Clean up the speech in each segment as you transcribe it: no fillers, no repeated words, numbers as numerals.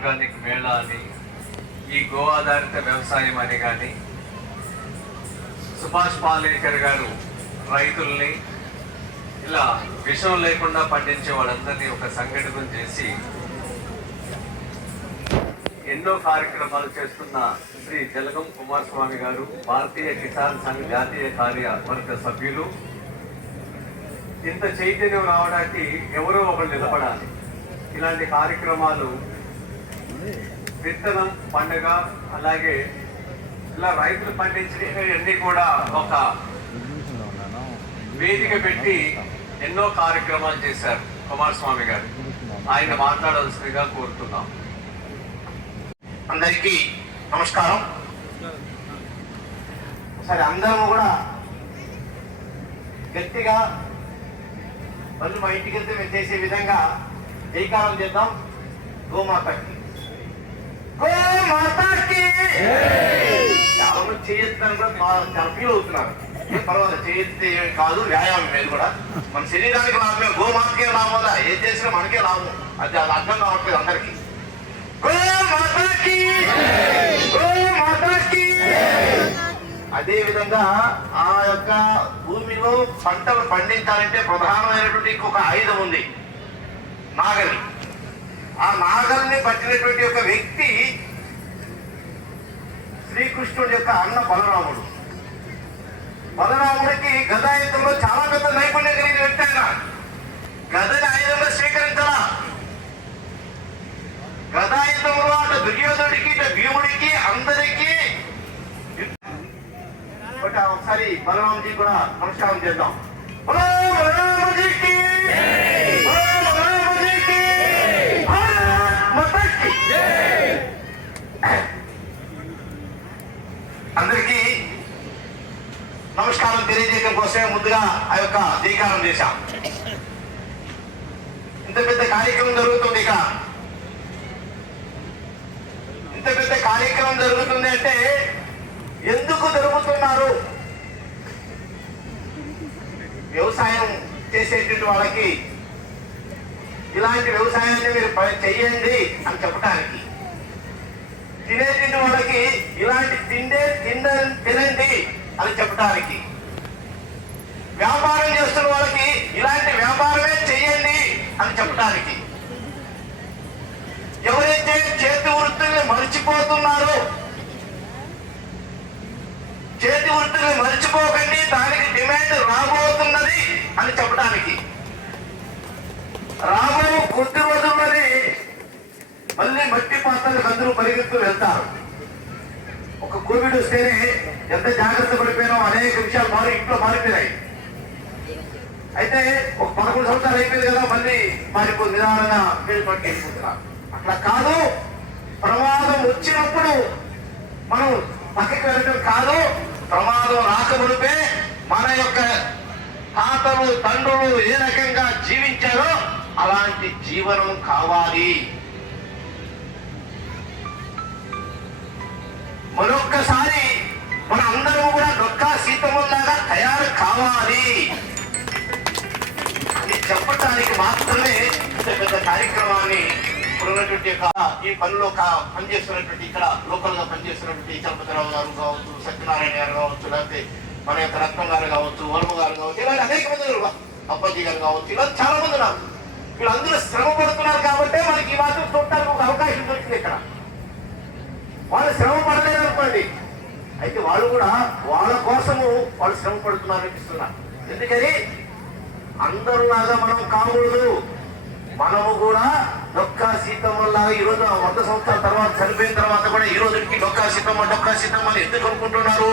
Organic Mela అని, ఈ go ఆధారిత వ్యవసాయం అని కానీ, సుభాష్ పాలేకర్ గారు రైతుల్ని ఇలా విషం లేకుండా పండించే వాళ్ళందరినీ ఒక సంఘటన చేసి ఎన్నో కార్యక్రమాలు చేస్తున్న శ్రీ జలగం కుమారస్వామి గారు, భారతీయ కిసాన్ సంఘ్ జాతీయ కార్యవర్గ సభ్యులు. ఇంత చైతన్యం రావడానికి ఎవరో ఒకరు నిలబడాలి. ఇలాంటి కార్యక్రమాలు విత్తనం పండుగ, అలాగే ఇలా రైతులు పండించినవన్నీ కూడా ఒక వేదిక పెట్టి ఎన్నో కార్యక్రమాలు చేశారు కుమారస్వామి గారు. ఆయన మాట్లాడాల్సిందిగా కోరుతున్నాం. అందరికీ నమస్కారం. సరే, అందరం కూడా గట్టిగా మళ్ళీ మా ఇంటికి వెళ్తే మేము చేసే విధంగా జైకారం చేద్దాం. గోమాతకి, గోమాతకి. చాలా మంది చేయొద్దని కూడా చాలా ఫీల్ అవుతున్నారు. పర్వాలేదు, చేయొద్దే కాదు, వ్యాయామం మీద కూడా మన శరీరానికి లాభమే, గోమాతకే లాభం వల్ల ఏం చేసినా మనకే లాభం. అది అర్థం కావట్లేదు అందరికీ. అదే విధంగా ఆ యొక్క భూమిలో పంటలు పండించాలంటే ప్రధానమైనటువంటి ఇంకొక ఆయుధం ఉంది, నాగలి. ఆ నాగల్ని పట్టినటువంటి ఒక వ్యక్తి శ్రీకృష్ణుడి యొక్క అన్న బలరాముడు. బలరాముడికి గదాయుధంలో చాలా పెద్ద నైపుణ్యం కలిగిన వ్యక్తి. ఆయన గదని ఆయుధంలో స్వీకరించాలా. గదాయుధంలో అటు దుర్యోధనుడికి, ఇటు భీముడికి, అందరికీ. ఒకసారి బలరాముజీ కూడా నమస్కారం చేద్దాం. అందరికీ నమస్కారం తెలియజేయడం కోసమే ముందుగా ఆ యొక్క జయకారం చేశాం. ఇంత పెద్ద కార్యక్రమం జరుగుతుంది. ఇక ఇంత పెద్ద కార్యక్రమం జరుగుతుంది అంటే ఎందుకు జరుగుతున్నారు? వ్యవసాయం చేసేటువంటి వాళ్ళకి ఇలాంటి వ్యవసాయాన్ని మీరు చెయ్యండి అని చెప్పడానికి, తినేటువంటి వాళ్ళకి ఇలాంటి తినండి అని చెప్పడానికి, వ్యాపారం చేస్తున్న వాళ్ళకి ఇలాంటి వ్యాపారమే చెయ్యండి అని చెప్పడానికి, ఎవరైతే చేతి వృత్తుల్ని మర్చిపోతున్నారో చేతి వృత్తుల్ని మర్చిపోకండి, దానికి డిమాండ్ రాబోతున్నది అని చెప్పడానికి, రాబో కొద్ది రోజుల్లోనే మళ్ళీ మట్టి పాత్రలకు అందరూ పరిగెత్తు వెళ్తారు. ఒక కోవిడ్ వస్తేనే ఎంత జాగ్రత్త పడిపోయినా అనేక విషయాలు ఇంట్లో మారిపోయినాయి. అయితే ఒక 11 సంవత్సరాలు అయిపోయింది కదా, మళ్ళీ మారిపోయి నిదానంగా పేరు పట్టుకు వెళ్ళిపోతున్నారు. అట్లా కాదు, ప్రమాదం వచ్చినప్పుడు మనం పక్కకి వెళ్ళటం కాదు. ప్రమాదం రాకముడిపే మన యొక్క తాతలు తండ్రులు ఏ రకంగా జీవించారో అలాంటి జీవనం కావాలి. మరొక్కసారి మన అందరం కూడా డొక్కా సీతమ్మలాగా తయారు కావాలి అని చెప్పడానికి మాత్రమే ఇంత పెద్ద కార్యక్రమాన్ని ఇప్పుడున్నటువంటి ఈ పనిలో పనిచేస్తున్నటువంటి, ఇక్కడ లోకల్ గా పనిచేస్తున్నటువంటి చలపతిరావు గారు కావచ్చు, సత్యనారాయణ గారు కావచ్చు, లేకపోతే మన యొక్క రత్నం గారు కావచ్చు, వర్మ గారు కావచ్చు, ఇలాంటి అనేక మంది, అప్పాజీ గారు కావచ్చు, ఇలా చాలా మంది ఉన్నారు. వీళ్ళందరూ శ్రమ పడుతున్నారు కాబట్టి మనకి ఈ మాత్రం చూడటానికి ఒక అవకాశం దొరికింది. ఇక్కడ వాళ్ళు శ్రమ పడలేదు అనుకోండి, అయితే వాళ్ళు కూడా వాళ్ళ కోసము వాళ్ళు శ్రమ పడుతున్నారు అనిపిస్తున్నారు. ఎందుకని అందరిలాగా మనం కాకూడదు. మనము కూడా డొక్కా సీతమ్మలాగా ఈరోజు 100 సంవత్సరాల తర్వాత చనిపోయిన తర్వాత కూడా ఈ రోజుకి డొక్కా సీతమ్మ అని ఎందుకు అనుకుంటున్నారు?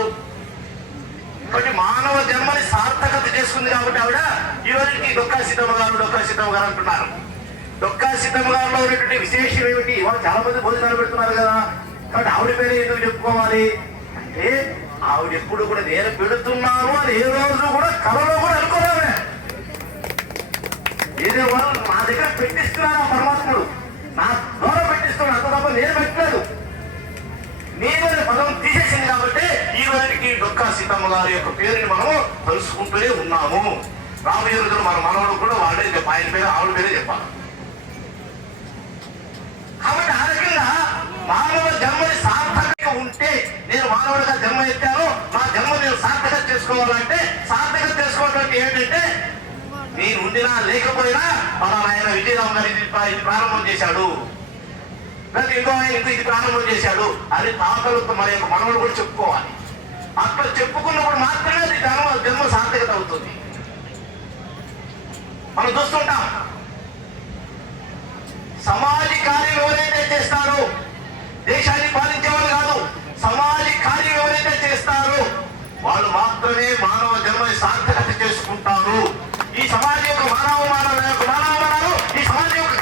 కాబట్టి మానవ జన్మని సార్థకత చేసుకుంది కాబట్టి ఆవిడ ఈ రోజుకి డొక్కా సీతమ్మ గారు అంటున్నారు. డొక్కా సీతమ్మ గారిలో ఉన్నటువంటి విశేషం ఏమిటి? ఇవాళ చాలా మంది భోజనాలు పెడుతున్నారు కదా, కాబట్టి ఆవిడ పేరు ఎందుకు చెప్పుకోవాలి అంటే, ఆవిడ ఎప్పుడు కూడా నేను పెడుతున్నాను అని ఏ రోజు కూడా కళలో కూడా అనుకోలేమే. ఏదో వాళ్ళు నా దగ్గర పెట్టిస్తున్నాను, ఆ పరమాత్ముడు నా ద్వారా పెట్టిస్తున్నాడు, అంత తప్ప నేను పెట్టలేదు. నేనే పదం తీసేసింది కాబట్టి ఈ రోజుకి డొక్కా సీతమ్మ గారి యొక్క పేరుని మనము తెలుసుకుంటూనే ఉన్నాము. రాబోయే రోజులు మన మనవడు కూడా వాళ్ళే ఆయన పేరు ఆవిడ పేరే చెప్పాలి. కాబట్టి ఆ రకంగా చేసుకోవాలంటే సార్థకత చేసుకోవడం ఏంటంటే నేను ఉండినా లేకపోయినా మన ఆయన విజయరావు గారు ఇది ప్రారంభం చేశాడు, లేదా ఇంకో ఆయన ఇది ప్రారంభం చేశాడు అని తాతలతో మన యొక్క మనవడు కూడా చెప్పుకోవాలి. అట్లా చెప్పుకున్నప్పుడు మాత్రమే అది జన్మ సార్థకత అవుతుంది. మనం చూస్తుంటాం సమాజ కార్యం ఎవరైతే చేస్తారో దేశాన్ని పాలించేవాళ్ళు కాదు, సమాజ కార్యం ఎవరైతే చేస్తారో వాళ్ళు మాత్రమే మానవ జన్మని సార్థకత చేసుకుంటారు. ఈ సమాజం యొక్క మానవాలు ఈ సమాజం యొక్క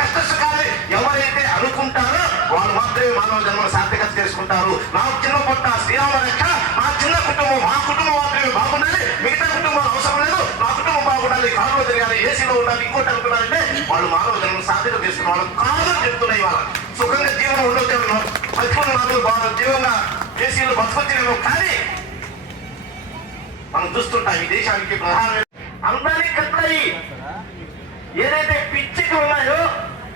కష్ట సుఖాలు ఎవరైతే అనుకుంటారో వాళ్ళు మాత్రమే మానవ జన్మను సార్థకత చేసుకుంటారు. నాకు చిన్న పొట్ట శ్రీరామ రక్ష, నా చిన్న కుటుంబం మా కుటుంబం మాత్రమే బాగుండాలి, మిగతా కుటుంబం అవసరం లేదు, నా కుటుంబం బాగుండాలి, కారులో తిరగాలి, ఏసీలో ఉండాలి, ఇంకోటి అనుకున్నారంటే వాళ్ళు మానవ జన్మను సార్థకత చేసుకున్న వాళ్ళు కాదని చెప్తున్నాయి. వాళ్ళ సుఖంగా జీవనం ఉండొచ్చు, బతుకున్న వాళ్ళు బాగా జీవంగా ఏసీలో బతుకొచ్చేమో. కానీ మనం చూస్తుంటాం ఈ దేశానికి ప్రధాన అందరికీ కట్టాయి. ఏదైతే పిచ్చికి ఉన్నాయో,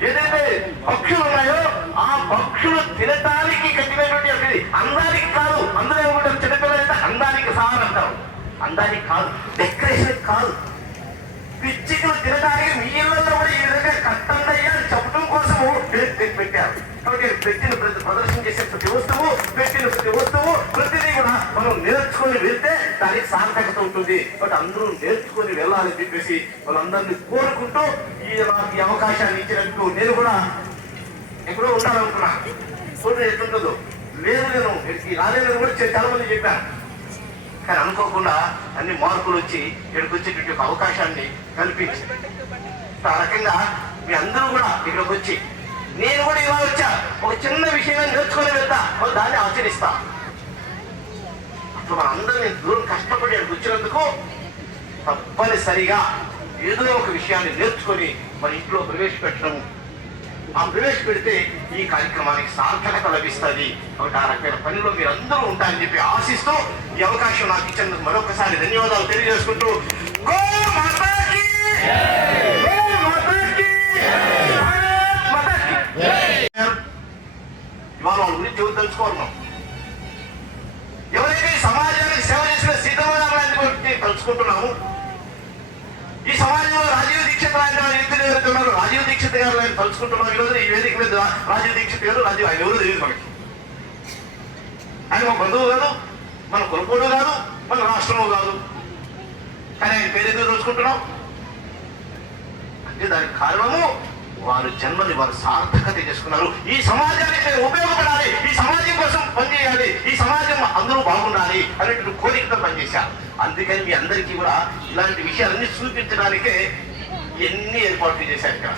ఏదైతే పక్షులు ఉన్నాయో ఆ పక్షులు తినటానికి కట్టినటువంటి అందానికి కాదు. అందరూ ఏమంటారు, చిన్నపిల్లలైతే అందానికి సార్ అంటారు, అందానికి కాదు, డెకరేషన్ కాదు, పిచ్చికలు తినడానికి మీ ఇళ్లలో కూడా ఈ విధంగా కట్టండి అని చెప్పడం కోసం పెట్టారు. కాబట్టి పెట్టిన ప్రదర్శన చేసే ప్రతి వస్తువు ప్రతిదీ కూడా మనం నేర్చుకొని వెళ్తే దానికి సార్థకత ఉంటుంది. బట్ అందరూ నేర్చుకొని వెళ్ళాలని చెప్పేసి వాళ్ళందరినీ కోరుకుంటూ ఈ అవకాశాన్ని ఇచ్చినట్టు నేను కూడా ఎక్కడో ఉండాలనుకున్నా. చూడండి ఎట్లుంటుందో. లేదు నేను రాలేదని కూడా చాలా మంది చెప్పాను. కానీ అనుకోకుండా అన్ని మార్పులు వచ్చి ఇక్కడికి వచ్చేటువంటి ఒక అవకాశాన్ని కల్పించి ఆ రకంగా మీ అందరూ కూడా ఇక్కడికి వచ్చి నేను కూడా ఇలా వచ్చా ఒక చిన్న విషయాన్ని నేర్చుకొని వెళ్తా, వాళ్ళు దాన్ని ఆచరిస్తా. అట్లా మన అందరినీ దూరం కష్టపడి అక్కడికి వచ్చినందుకు తప్పనిసరిగా ఏదో ఒక విషయాన్ని నేర్చుకొని మన ఇంట్లో ప్రవేశపెట్టడం, ఆ ప్రవేశపెడితే ఈ కార్యక్రమానికి సార్థకత లభిస్తుంది. కాబట్టి ఆ రకమైన పనిలో మీరు అందరూ ఉంటారని చెప్పి ఆశిస్తూ ఈ అవకాశం నాకు ఇచ్చినందుకు మరొకసారి ధన్యవాదాలు తెలియజేసుకుంటూ ఇవాళ వాళ్ళ గురించి ఎవరు తెలుసుకోవాలి. ఎవరైతే సమాజానికి సేవ చేసిన సీతారామరాజు తలుచుకుంటున్నాము, ఈ సమాజంలో రాజీవ్ దీక్షిత్ లాంటి వారు వ్యక్తులు ఎవరైతే ఉన్నారు, రాజీవ్ దీక్షిత్ గారు ఆయన తలుచుకుంటున్నాం. ఈరోజు ఈ వేదిక మీద రాజీవ్ దీక్షిత్ గారు ఆయన ఎవరు తెలియదు మనకి. ఆయన మా బంధువు కాదు, మన కొనుగోడు కాదు, మన రాష్ట్రము కాదు. కానీ ఆయన పేరు ఎందుకు తలుచుకుంటున్నాం అంటే దానికి కారణము వారు జన్మని వారు సార్థకత చేసుకున్నారు. ఈ సమాజానికి ఉపయోగపడాలి, ఈ సమాజం కోసం పనిచేయాలి, ఈ సమాజం అందరూ బాగుండాలి అనేటువంటి కోరికతో పనిచేశారు. అందుకని మీ అందరికీ కూడా ఇలాంటి విషయాలన్నీ చూపించడానికే ఎన్ని ఏర్పాట్లు చేశారు. ఇక్కడ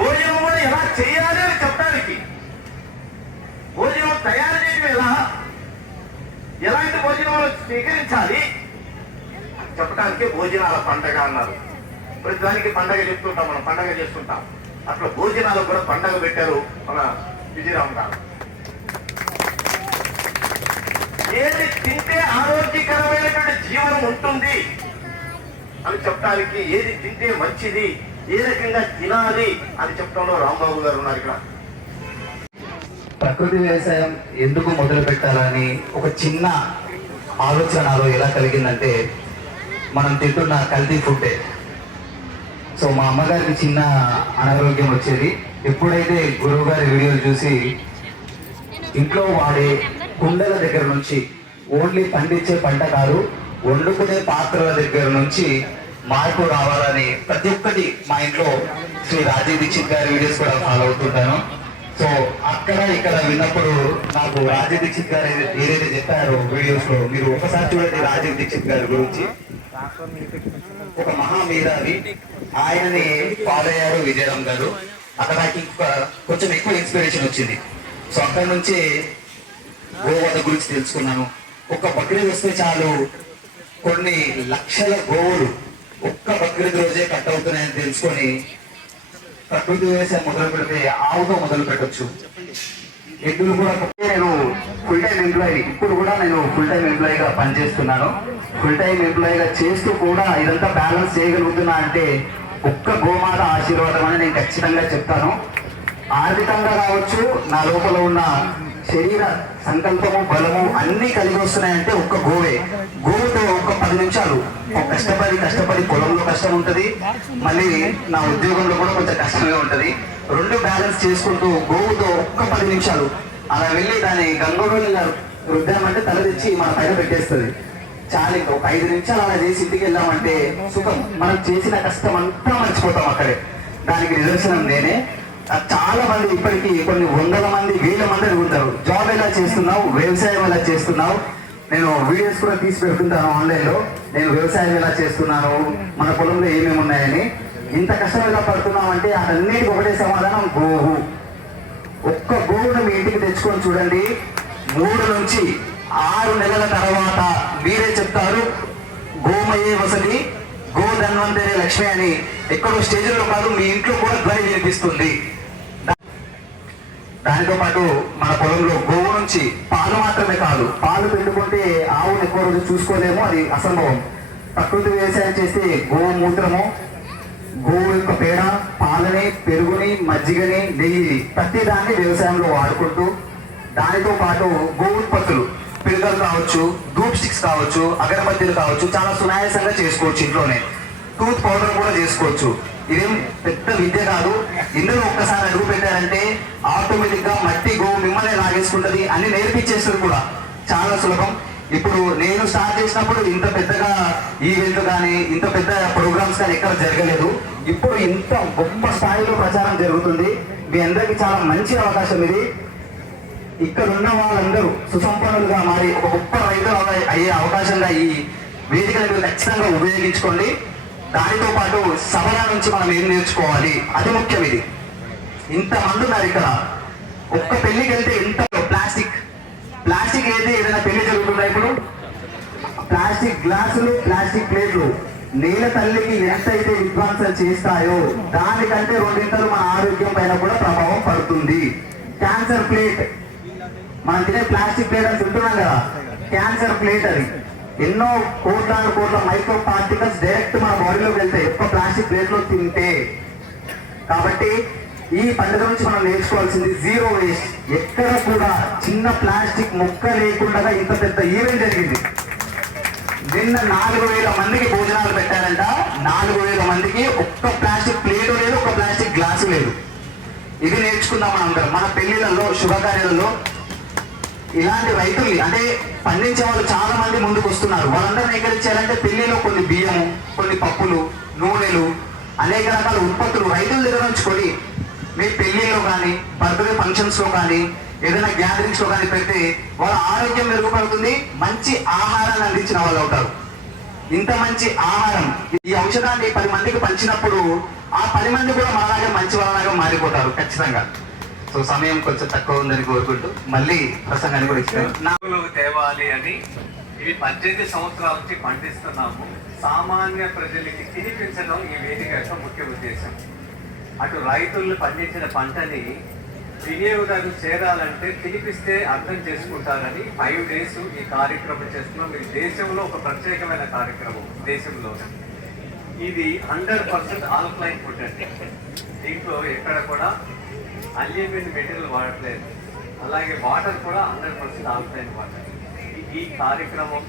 భోజనం కూడా ఎలా చేయాలి అని చెప్పడానికి, భోజనం తయారు చేయడం ఎలా, ఎలాంటి భోజనం స్వీకరించాలి చెప్పడానికే భోజనాల పండగ అన్నారు. ప్రతిదానికి పండగ చెప్తుంటాం, మనం పండగ చేస్తుంటాం. అట్లా భోజనాలకు కూడా పండగ పెట్టారు మన విజయరామ్ గారు. ఏది తింటే ఆరోగ్యకరమైనటువంటి జీవనం ఉంటుంది అని చెప్పడానికి, ఏది తింటే మంచిది, ఏ రకంగా తినాలి అని చెప్పడంలో రాంబాబు గారు ఉన్నారు. ఇక్కడ ప్రకృతి వ్యవసాయం ఎందుకు మొదలు పెట్టాలని ఒక చిన్న ఆలోచన నాలో ఎలా కలిగిందంటే, మనం తింటున్న కల్తీ ఫుడ్డే. సో మా అమ్మగారికి చిన్న అనారోగ్యం వచ్చేది. ఎప్పుడైతే గురువు గారి వీడియోలు చూసి ఇంట్లో వాడే కుండల దగ్గర నుంచి, ఓన్లీ పండించే పంట కాదు, వండుకునే పాత్రల దగ్గర నుంచి మార్పు రావాలని ప్రతి ఒక్కటి మా ఇంట్లో శ్రీ రాజీవ్ దీక్షిత్ గారి వీడియోస్ కూడా ఫాలో అవుతుంటాను. సో అక్కడ ఇక్కడ విన్నప్పుడు నాకు రాజీవ్ దీక్షిత్ గారు ఏదైతే చెప్పారో వీడియోస్ లో, మీరు ఒకసారి చూడండి రాజీవ్ దీక్షిత్ గారి గురించి. ఒక మహామేధావి, ఆయనని ఫాలో అయ్యారు విజయరామ్ గారు. అక్కడ నాకు కొంచెం ఎక్కువ ఇన్స్పిరేషన్ వచ్చింది. సో అక్కడ నుంచి గోవధ గురించి తెలుసుకున్నాను. ఒక్క బక్రీద్ వస్తే చాలు కొన్ని లక్షల గోవులు ఒక్క బక్రీద్ రోజే కట్ అవుతున్నాయని తెలుసుకొని ప్రకృతి వ్యవసాయం మొదలు పెడితే ఆవుతో మొదలు పెట్టొచ్చు. ఎద్దులు కూడా నేను ఫుల్ టైం ఎంప్లాయీ, ఇప్పుడు కూడా నేను ఫుల్ టైం ఎంప్లాయీగా పనిచేస్తున్నాను. ఫుల్ టైం ఎంప్లాయీగా చేస్తూ కూడా ఇదంతా బ్యాలెన్స్ చేయగలుగుతున్నా అంటే ఒక్క గోమాత ఆశీర్వాదం అని నేను ఖచ్చితంగా చెప్తాను. ఆర్థికంగా కావచ్చు, నా లోపల ఉన్న శరీర సంకల్పము బలము అన్ని కలిగి వస్తున్నాయంటే ఒక్క గోవే. గోవుతో ఒక 10 నిమిషాలు కష్టపడి పొలంలో కష్టం ఉంటుంది, మళ్ళీ నా ఉద్యోగంలో కూడా కొంచెం కష్టమే ఉంటుంది. రెండు బ్యాలెన్స్ చేసుకుంటూ గోవుతో ఒక్క 10 నిమిషాలు అలా వెళ్ళి దాన్ని గంగోడుగా రుద్దామంటే తల తెచ్చి మన పైన పెట్టేస్తుంది. చాలా ఇంకా ఒక 5 నిమిషాలు అలా చేసి ఇంటికి వెళ్ళామంటే సుఖం. మనం చేసిన కష్టం అంతా మర్చిపోతాం అక్కడే. దానికి నిదర్శనం నేనే. చాలా మంది ఇప్పటికీ కొన్ని 100 మంది 1000 మంది అడుగుతారు, జాబ్ ఎలా చేస్తున్నావు, వ్యవసాయం ఎలా చేస్తున్నావు. నేను వీడియోస్ కూడా తీసి పెడుతుంటాను ఆన్లైన్లో. నేను వ్యవసాయం ఎలా చేస్తున్నాను, మన పొలంలో ఏమేమి ఉన్నాయని. ఇంత కష్టం ఎలా పడుతున్నావు అంటే అన్నిటికీ ఒకటే సమాధానం, గోవు. ఒక్క గోవును మీ ఇంటికి తెచ్చుకొని చూడండి, 3 నుంచి 6 నెలల తర్వాత మీరే చెప్తారు గోమయే వసతి గో ధన్వంతరే లక్ష్మి అని. ఎక్కడో స్టేజ్లో కాదు, మీ ఇంట్లో కూడా ధ్వని వినిపిస్తుంది. దానితో పాటు మన పొలంలో గోవు నుంచి పాలు మాత్రమే కాదు, పాలు పెట్టుకుంటే ఆవును ఎక్కువ రోజు చూసుకోలేము, అది అసంభవం. ప్రకృతి వ్యవసాయం చేస్తే గోవు మూత్రము, గోవు యొక్క పేడ, పాలని, పెరుగుని, మజ్జిగని, నెయ్యి ప్రతి దాన్ని వ్యవసాయంలో వాడుకుంటూ, దానితో పాటు గోవు ఉత్పత్తులు పిల్లలు కావచ్చు, ధూప్ స్టిక్స్ కావచ్చు, అగరబత్తీలు కావచ్చు, చాలా సునాయాసంగా చేసుకోవచ్చు. ఇంట్లోనే టూత్ పౌడర్ కూడా చేసుకోవచ్చు. ఇదేం పెద్ద విద్య కాదు. ఇందులో ఒక్కసారి అడుగు పెట్టారంటే ఆటోమేటిక్ గా మట్టి గోవు మిమ్మల్ని లాగేసుకుంటది అని నేర్పించేస్తుంది కూడా. చాలా సులభం. ఇప్పుడు నేను స్టార్ట్ చేసినప్పుడు ఇంత పెద్దగా ఈవెంట్లు కానీ ఇంత పెద్ద ప్రోగ్రామ్స్ కానీ ఎక్కడ జరగలేదు. ఇప్పుడు ఇంత గొప్ప స్థాయిలో ప్రచారం జరుగుతుంది. మీ అందరికీ చాలా మంచి అవకాశం ఇది. ఇక్కడ ఉన్న వాళ్ళందరూ సుసంపన్నులుగా మారి ఒక గొప్ప రైతు అయ్యే అవకాశంగా ఈ వేదికను మీరు ఖచ్చితంగా ఉపయోగించుకోండి. దానితో పాటు సభల నుంచి మనం ఏం నేర్చుకోవాలి, అది ముఖ్యం. ఇది ఇంతమంది ఉన్నారు ఇక్కడ. ఒక్క పెళ్లికి వెళ్తే ఎంత ప్లాస్టిక్ అయితే ఏదైనా పెళ్లి జరుగుతుందా ఇప్పుడు? ప్లాస్టిక్ గ్లాసులు, ప్లాస్టిక్ ప్లేట్లు నేల తల్లికి ఎంతైతే విధ్వంసం చేస్తాయో దానికంటే 2 ఇంతలు మన ఆరోగ్యం పైన కూడా ప్రభావం పడుతుంది. క్యాన్సర్ ప్లేట్, మనం తినే ప్లాస్టిక్ ప్లేట్ అని తింటున్నాం కదా, క్యాన్సర్ ప్లేట్. అది ఎన్నో కోట్ల మైక్రో పార్టికల్స్ డైరెక్ట్ మన బాడీలోకి వెళ్తాయి ఒక్క ప్లాస్టిక్ ప్లేట్ లో తింటే. కాబట్టి ఈ పండుగ నుంచి మనం నేర్చుకోవాల్సింది జీరో వేస్ట్. ఎక్కడ కూడా చిన్న ప్లాస్టిక్ ముక్క లేకుండా ఇంత పెద్ద ఈవెంట్ జరిగింది. నిన్న 4000 మందికి భోజనాలు పెట్టారంట. 4000 మందికి ఒక్క ప్లాస్టిక్ ప్లేటు లేదు, ఒక్క ప్లాస్టిక్ గ్లాసు లేదు. ఇది నేర్చుకుందాం మనందరం. మన పెళ్లిళ్ళలో, శుభకార్యాలలో ఇలాంటి రైతుల్ని అంటే పండించే వాళ్ళు చాలా మంది ముందుకు వస్తున్నారు. వాళ్ళందరినీ ఎంకరేజ్ పెళ్లిలో కొన్ని బియ్యము, కొన్ని పప్పులు, నూనెలు, అనేక రకాల ఉత్పత్తులు రైతుల దగ్గర నుంచి కొని మీ పెళ్లిలో కానీ, బర్త్డే ఫంక్షన్స్ లో కానీ, ఏదైనా గ్యాదరింగ్స్ లో కానీ పెడితే వాళ్ళ ఆరోగ్యం మెరుగుపడుతుంది, మంచి ఆహారాన్ని అందించిన వాళ్ళు అవుతారు. ఇంత మంచి ఆహారం, ఈ ఔషధాన్ని 10 మందికి పంచినప్పుడు ఆ 10 మంది కూడా మనలాగే మంచి వాళ్ళలాగా మారిపోతారు ఖచ్చితంగా. సో సమయం కొంచెం తక్కువ ఉందని కోరుకుంటూ మళ్ళీ ప్రసంగాన్ని కూడా ఇస్తాను. తేవాలి అని ఇవి 18 సంవత్సరాల నుంచి పండిస్తున్నాము. సామాన్య ప్రజలకి తినిపించడం ఈ వేదిక యొక్క ముఖ్య ఉద్దేశం. అటు రైతులు పండించిన పంటని వినియోగదారులు చేరాలంటే తినిపిస్తే అర్థం చేసుకుంటారని 5 days ఈ కార్యక్రమం చేస్తున్నాం. ఇది దేశంలో ఒక ప్రత్యేకమైన కార్యక్రమం. దేశంలో ఇది 100% ఆల్కలైన్ ఫుడ్ అండి. దీంట్లో ఎక్కడ కూడా అల్యూమినియం మెటీరియల్ వాడట్లేదు. అలాగే వాటర్ కూడా 100% ఆల్కలైన్ వాటర్. ఈ కార్యక్రమం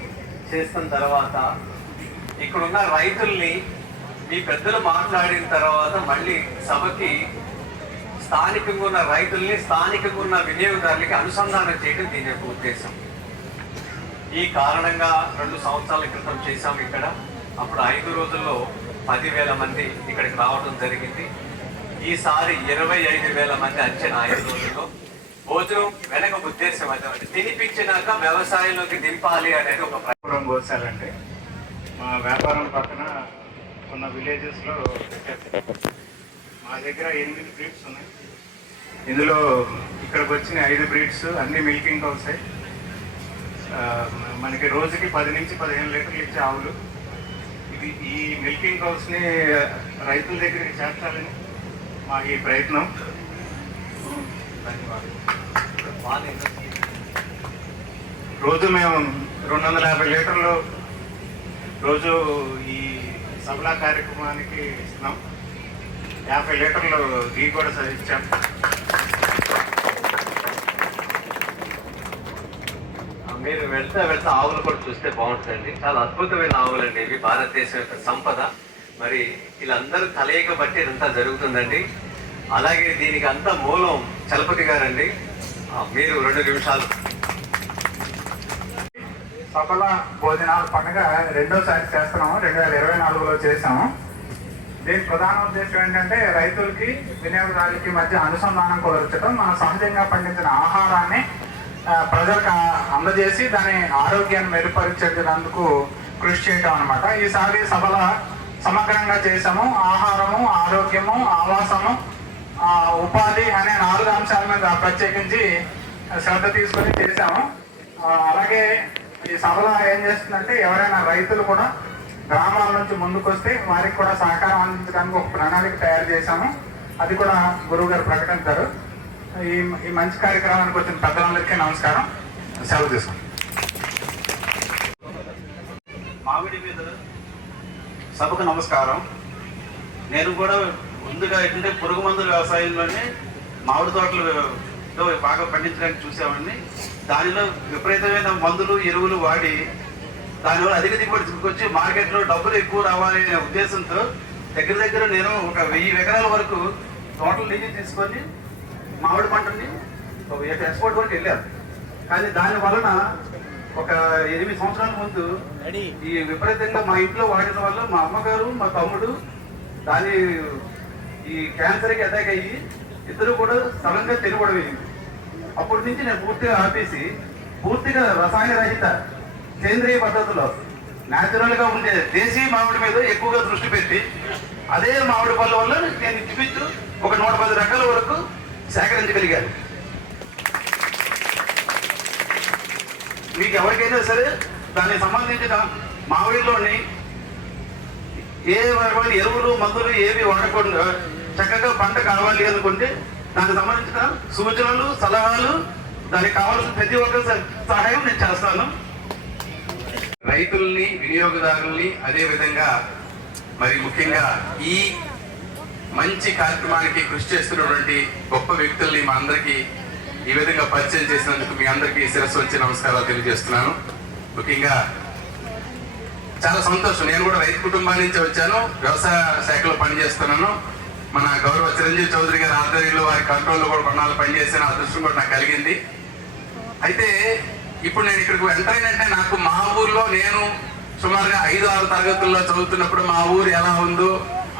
చేస్తున్న తర్వాత ఇక్కడున్న రైతుల్ని మీ పెద్దలు మాట్లాడిన తర్వాత మళ్ళీ సభకి స్థానికంగా ఉన్న రైతుల్ని, స్థానికంగా ఉన్న వినియోగదారులకి అనుసంధానం చేయడం దీని యొక్క ఉద్దేశం. ఈ కారణంగా 2 సంవత్సరాల క్రితం చేశాము ఇక్కడ. అప్పుడు 5 రోజుల్లో 10,000 మంది ఇక్కడికి రావడం జరిగింది. ఈసారి 25,000 మంది అంచనా 5 రోజుల్లో. భోజనం వెనక ఉద్దేశం అదే, తినిపించినాక వ్యవసాయంలోకి దింపాలి అనేది ఒక పురం గోశాలంటే మా వ్యాపారం పక్కన ఉన్న విలేజెస్లో మా దగ్గర 8 బ్రీడ్స్ ఉన్నాయి. ఇందులో ఇక్కడికి వచ్చిన 5 బ్రీడ్స్ అన్ని మిల్కింగ్ అవుతాయి. మనకి రోజుకి 10 నుంచి 15 లీటర్లు ఇచ్చే ఆవులు. ఈ మిల్కింగ్ కౌస్ని రైతుల దగ్గరికి చేర్చాలని మా ఈ ప్రయత్నం. రోజు మేము 250 లీటర్లు రోజు ఈ సబలా కార్యక్రమానికి ఇస్తున్నాం. 50 లీటర్లు ఘీ కూడా ఇచ్చాం. వెళ్తా వెళ్తా ఆవులు కూడా చూస్తే బాగుంటుందండి. చాలా అద్భుతమైన ఆవులండి ఇవి, భారతదేశం యొక్క సంపద. మరి వీళ్ళందరూ కలయిక బట్టి ఇదంతా జరుగుతుందండి. అలాగే దీనికి అంతా మూలం చలపతి గారండి. మీరు 2 నిమిషాలు. సఫల భోజనాల పండుగ రెండోసారి చేస్తున్నాము. 2024లో చేసాము. దీని ప్రధాన ఉద్దేశం ఏంటంటే రైతులకి వినియోగదారులకి మధ్య అనుసంధానం కుదర్చడం, మన సహజంగా పండించిన ఆహారాన్ని ప్రజలకు అందజేసి దాని ఆరోగ్యాన్ని మెరుగుపరిచేందుకు కృషి చేయటం అనమాట. ఈసారి సభల సమగ్రంగా చేసాము. ఆహారము, ఆరోగ్యము, ఆవాసము, ఉపాధి అనే 4 అంశాల మీద ప్రత్యేకించి శ్రద్ధ తీసుకొని చేశాము. అలాగే ఈ సభలో ఏం చేస్తుందంటే ఎవరైనా రైతులు కూడా గ్రామాల నుంచి ముందుకు వస్తే వారికి కూడా సహకారం అందించడానికి ఒక ప్రణాళిక తయారు చేశాము. అది కూడా గురువు గారు ప్రకటించారు. ఈ మంచి కార్యక్రమానికి వచ్చిన పెద్దలందరికీ నమస్కారం. సెలవు తీసుకుంటాం. మామిడి మీద సభకు నమస్కారం. నేను కూడా ముందుగా ఏంటంటే పురుగు మందుల వ్యవసాయంలోనే మామిడి తోటలు బాగా పండించడానికి చూసామండి. దానిలో విపరీతమైన మందులు, ఎరువులు వాడి దానివల్ల అధిక దిగుబడి తీసుకొచ్చి మార్కెట్లో డబ్బులు ఎక్కువ రావాలి అనే ఉద్దేశంతో దగ్గర నేను ఒక 1000 ఎకరాల వరకు తోటలు లీజు తీసుకొని మామిడి పంటని ఎక్స్పోర్ట్ వరకు వెళ్ళారు. కానీ దాని వలన ఒక 8 సంవత్సరాల ముందు ఈ విపరీతంగా మా ఇంట్లో వాడిన వల్ల మా అమ్మగారు, మా తమ్ముడు ఈ క్యాన్సర్కి అటాక్ అయ్యి ఇద్దరు కూడా సడన్గా చనిపోవడం. అప్పటి నుంచి నేను పూర్తిగా ఆపేసి పూర్తిగా రసాయన రహిత సేంద్రియ పద్ధతిలో న్యాచురల్గా ఉండే దేశీ మామిడి మీద ఎక్కువగా దృష్టి పెట్టి అదే మామిడి పళ్ళ వల్ల నేను ఇంచుమించు ఒక 110 రకాల వరకు సేకరించగలిగాను. మీకు ఎవరికైనా సరే దానికి సంబంధించిన మామిడిలోని ఏ రకమైన ఎరువులు, మందులు ఏవి వాడకుండా చక్కగా పంట కావాలి అనుకుంటే దానికి సంబంధించిన సూచనలు, సలహాలు, దానికి కావాల్సిన ప్రతి ఒక్క సహాయం నేను చేస్తాను. రైతుల్ని, వినియోగదారుల్ని, అదే విధంగా మరి ముఖ్యంగా ఈ మంచి కార్యక్రమానికి కృషి చేస్తున్నటువంటి గొప్ప వ్యక్తుల్ని మా అందరికీ ఈ విధంగా పరిచయం చేసినందుకు మీ అందరికీ శిరస్సు వచ్చి నమస్కారాలు తెలియజేస్తున్నాను. ముఖ్యంగా చాలా సంతోషం. నేను కూడా రైతు కుటుంబాల నుంచి వచ్చాను, వ్యవసాయ శాఖలో పనిచేస్తున్నాను. మన గౌరవ చిరంజీవి చౌదరి గారి ఆధ్వర్యంలో వారి కంట్రోల్లో కూడా కొన్నాళ్ళు పనిచేసిన అదృష్టం కూడా నాకు కలిగింది. అయితే ఇప్పుడు నేను ఇక్కడికి ఎంటర్ అయినట్టే నాకు మా ఊర్లో నేను సుమారుగా 5-6 తరగతుల్లో చదువుతున్నప్పుడు మా ఊరు ఎలా ఉందో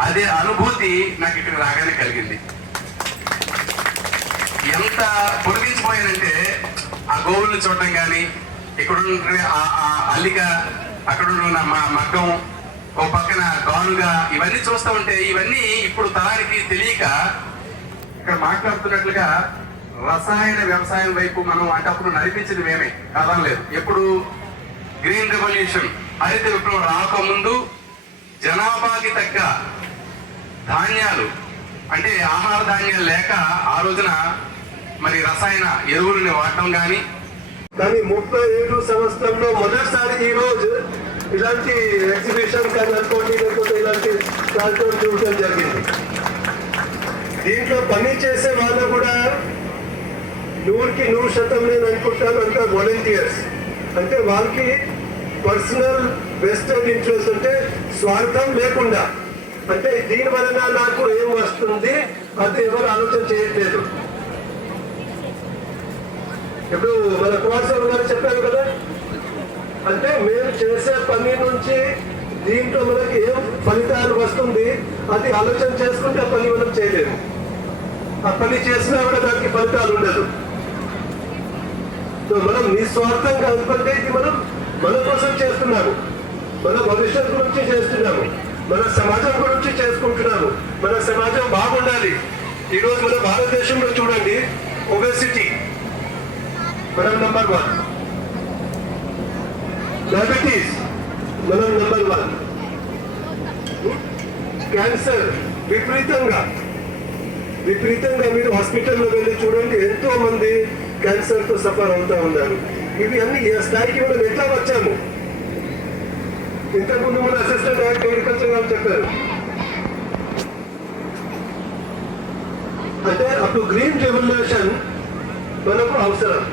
అదే అనుభూతి నాకు ఇక్కడ రాగానే కలిగింది. ఎంత పొడిగించిపోయానంటే ఆ గోవుల్ని చూడటం కానీ, ఇక్కడ అల్లిక, అక్కడ మగ్గం, ఓ పక్కన గానుగా, ఇవన్నీ చూస్తూ ఉంటే ఇవన్నీ ఇప్పుడు తరానికి తెలియక ఇక్కడ మాట్లాడుతున్నట్లుగా రసాయన వ్యవసాయం వైపు మనం అంటే అప్పుడు నడిపించింది మేమే కాదనలేదు. ఎప్పుడు గ్రీన్ రెవల్యూషన్, హరిత విప్లవం రాకముందు జనాభాకి తగ్గ ధాన్యాలు అంటే ఆహార ధాన్యాలు లేక ఆ రోజున మరి రసాయన ఎరువులని వాడటం కానీ. 37 సంవత్సరంలో మొదటిసారి ఈ రోజు ఇలాంటి ఎగ్జిబిషన్ కానీ అనుకోండి, లేకపోతే ఇలాంటి కార్యక్రమం చూడటం జరిగింది. దీంట్లో పని చేసే వాళ్ళు కూడా 100% నేను అనుకుంటాను అంతా వాలంటీర్స్. అంటే వాళ్ళకి పర్సనల్ వెస్టెడ్ ఇంట్రెస్ట్ అంటే స్వార్థం లేకుండా, అంటే దీని వలన నాకు ఏం వస్తుంది అది ఎవరు ఆలోచన చేయట్లేదు. ఇప్పుడు మన కుమారస్వామి గారు చెప్పారు కదా, అంటే మేము చేసే పని నుంచి దీంట్లో మనకి ఏం ఫలితాలు వస్తుంది అది ఆలోచన చేసుకుంటే ఆ పని మనం చేయలేము. ఆ పని చేసినా కూడా దానికి ఫలితాలు ఉండదు. సో మనం నిస్వార్థంగా అనుకుంటే ఇది మనం మన కోసం చేస్తున్నాము, మన భవిష్యత్తు గురించి చేస్తున్నాము, మన సమాజం గురించి చేసుకుంటున్నాము. మన సమాజం బాగుండాలి. ఈరోజు మన భారతదేశంలో చూడండి, ఒబెసిటీ మనం నంబర్ 1, డయాబెటీస్ మనం నంబర్ 1, క్యాన్సర్ విపరీతంగా మీరు హాస్పిటల్లో వెళ్ళి చూడండి, ఎంతో మంది క్యాన్సర్ తో సఫర్ అవుతా ఉన్నారు. ఇవి అన్ని ఏ స్థాయికి మనం ఎట్లా వచ్చాము? ఇంతకుముందు మన అసిస్టెంట్ డైరెక్టర్ అగ్రికల్చర్ గారు చెప్పారు, అంటే అప్పుడు గ్రీన్ రెవల్యూషన్ మనకు అవసరం.